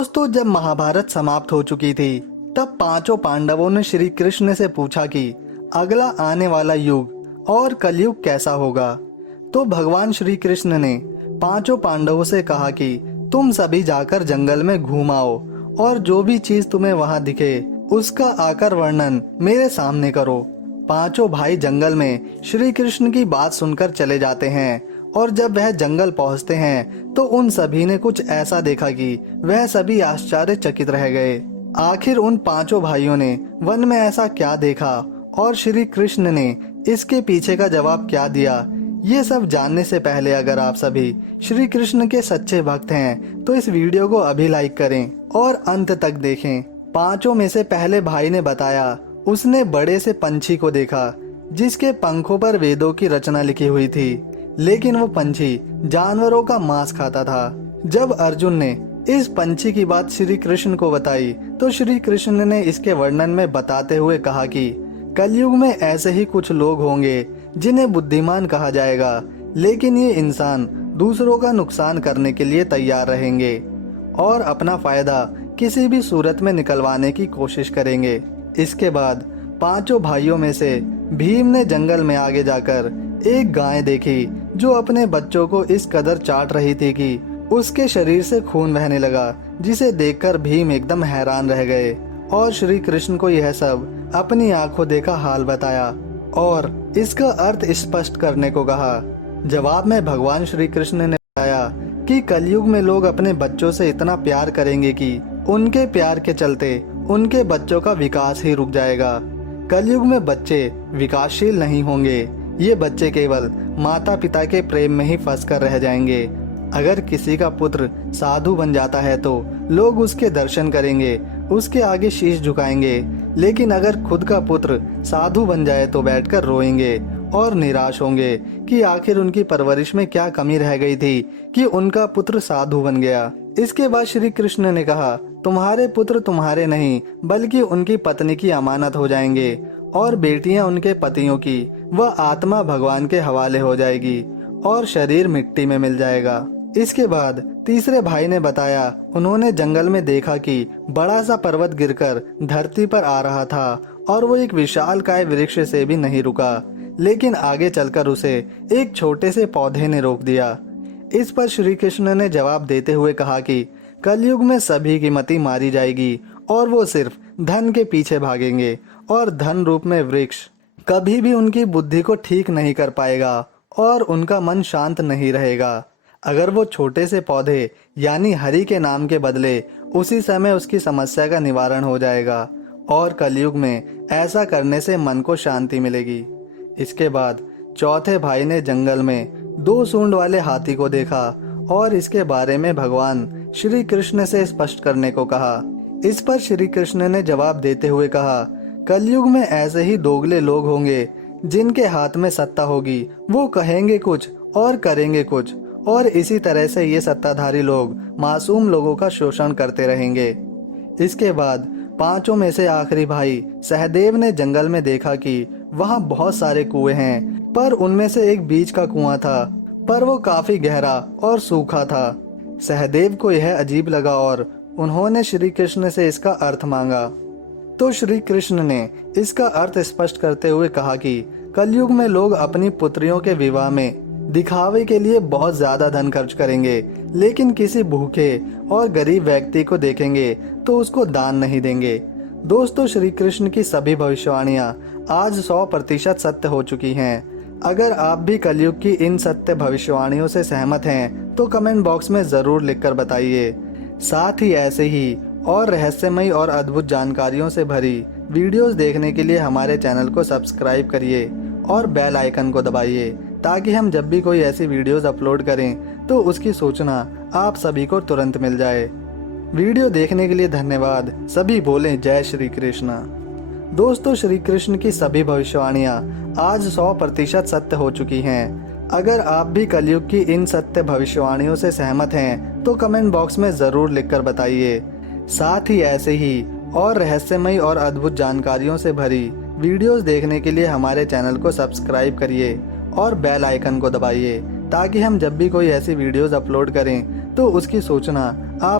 दोस्तों, जब महाभारत समाप्त हो चुकी थी तब पांचों पांडवों ने श्री कृष्ण से पूछा कि अगला आने वाला युग और कलयुग कैसा होगा। तो भगवान श्री कृष्ण ने पांचों पांडवों से कहा कि तुम सभी जाकर जंगल में घूम आओ और जो भी चीज तुम्हें वहां दिखे उसका आकर वर्णन मेरे सामने करो। पांचों भाई जंगल में श्री कृष्ण की बात सुनकर चले जाते हैं और जब वह जंगल पहुंचते हैं तो उन सभी ने कुछ ऐसा देखा कि वह सभी आश्चर्यचकित रह गए। आखिर उन पांचों भाइयों ने वन में ऐसा क्या देखा और श्री कृष्ण ने इसके पीछे का जवाब क्या दिया, ये सब जानने से पहले अगर आप सभी श्री कृष्ण के सच्चे भक्त हैं तो इस वीडियो को अभी लाइक करें और अंत तक देखें। पांचों में से पहले भाई ने बताया उसने बड़े से पंछी को देखा जिसके पंखों पर वेदों की रचना लिखी हुई थी, लेकिन वो पंछी जानवरों का मांस खाता था। जब अर्जुन ने इस पंछी की बात श्री कृष्ण को बताई तो श्री कृष्ण ने इसके वर्णन में बताते हुए कहा कि कलयुग में ऐसे ही कुछ लोग होंगे जिन्हें बुद्धिमान कहा जाएगा, लेकिन ये इंसान दूसरों का नुकसान करने के लिए तैयार रहेंगे और अपना फायदा किसी भी सूरत में निकलवाने की कोशिश करेंगे। इसके बाद पांचों भाइयों में से भीम ने जंगल में आगे जाकर एक गाय देखी जो अपने बच्चों को इस कदर चाट रही थी कि उसके शरीर से खून बहने लगा, जिसे देखकर भीम एकदम हैरान रह गए और श्री कृष्ण को यह सब अपनी आंखों देखा हाल बताया और इसका अर्थ स्पष्ट करने को कहा। जवाब में भगवान श्री कृष्ण ने बताया कि कलयुग में लोग अपने बच्चों से इतना प्यार करेंगे कि उनके प्यार के चलते उनके बच्चों का विकास ही रुक जाएगा। कलयुग में बच्चे विकासशील नहीं होंगे, ये बच्चे केवल माता पिता के प्रेम में ही फंस कर रह जाएंगे। अगर किसी का पुत्र साधु बन जाता है तो लोग उसके दर्शन करेंगे, उसके आगे शीश झुकाएंगे, लेकिन अगर खुद का पुत्र साधु बन जाए तो बैठकर रोएंगे और निराश होंगे कि आखिर उनकी परवरिश में क्या कमी रह गई थी कि उनका पुत्र साधु बन गया। इसके बाद श्री कृष्ण ने कहा, तुम्हारे पुत्र तुम्हारे नहीं बल्कि उनकी पत्नी की अमानत हो जाएंगे और बेटियां उनके पतियों की, वह आत्मा भगवान के हवाले हो जाएगी और शरीर मिट्टी में मिल जाएगा। इसके बाद तीसरे भाई ने बताया उन्होंने जंगल में देखा कि बड़ा सा पर्वत गिरकर धरती पर आ रहा था और वो एक विशालकाय वृक्ष से भी नहीं रुका, लेकिन आगे चलकर उसे एक छोटे से पौधे ने रोक दिया। इस पर श्री कृष्ण ने जवाब देते हुए कहा कि कलयुग में सभी की मति मारी जाएगी और वो सिर्फ धन के पीछे भागेंगे और धन रूप में वृक्ष कभी भी उनकी बुद्धि को ठीक नहीं कर पाएगा और उनका मन शांत नहीं रहेगा। अगर वो छोटे से पौधे यानी हरि के नाम के बदले उसी समय उसकी समस्या का निवारण हो जाएगा और कलयुग में ऐसा करने से मन को शांति मिलेगी। इसके बाद चौथे भाई ने जंगल में 2 सूंड वाले हाथी को देखा और इसके बारे में भगवान श्री कृष्ण से स्पष्ट करने को कहा। इस पर श्री कृष्ण ने जवाब देते हुए कहा, कलयुग में ऐसे ही दोगले लोग होंगे जिनके हाथ में सत्ता होगी, वो कहेंगे कुछ और करेंगे कुछ, और इसी तरह से ये सत्ताधारी लोग मासूम लोगों का शोषण करते रहेंगे। इसके बाद पांचों में से आखिरी भाई सहदेव ने जंगल में देखा कि वहाँ बहुत सारे कुएं हैं, पर उनमें से एक बीच का कुआं था, पर वो काफी गहरा और सूखा था। सहदेव को यह अजीब लगा और उन्होंने श्री कृष्ण से इसका अर्थ मांगा। तो श्री कृष्ण ने इसका अर्थ स्पष्ट करते हुए कहा कि कलयुग में लोग अपनी पुत्रियों के विवाह में दिखावे के लिए बहुत ज्यादा धन खर्च करेंगे, लेकिन किसी भूखे और गरीब व्यक्ति को देखेंगे तो उसको दान नहीं देंगे। दोस्तों, श्री कृष्ण की सभी भविष्यवाणियां आज 100% सत्य हो चुकी हैं। अगर आप भी कलयुग की इन सत्य भविष्यवाणियों से सहमत हैं तो कमेंट बॉक्स में जरूर लिखकर बताइए। साथ ही ऐसे ही और रहस्यमयी और अद्भुत जानकारियों से भरी वीडियोस देखने के लिए हमारे चैनल को सब्सक्राइब करिए और बेल आइकन को दबाइए, ताकि हम जब भी कोई ऐसी वीडियोस अपलोड करें तो उसकी सूचना आप सभी को तुरंत मिल जाए। वीडियो देखने के लिए धन्यवाद। सभी बोलें जय श्री कृष्ण। दोस्तों, श्री कृष्ण की सभी भविष्यवाणियां आज 100% सत्य हो चुकी हैं। अगर आप भी कलयुग की इन सत्य भविष्यवाणियों से सहमत हैं तो कमेंट बॉक्स में जरूर लिखकर बताइए। साथ ही ऐसे ही और रहस्यमयी और अद्भुत जानकारियों से भरी वीडियोस देखने के लिए हमारे चैनल को सब्सक्राइब करिए और बेल आइकन को दबाइए, ताकि हम जब भी कोई ऐसी वीडियोस अपलोड करें तो उसकी सूचना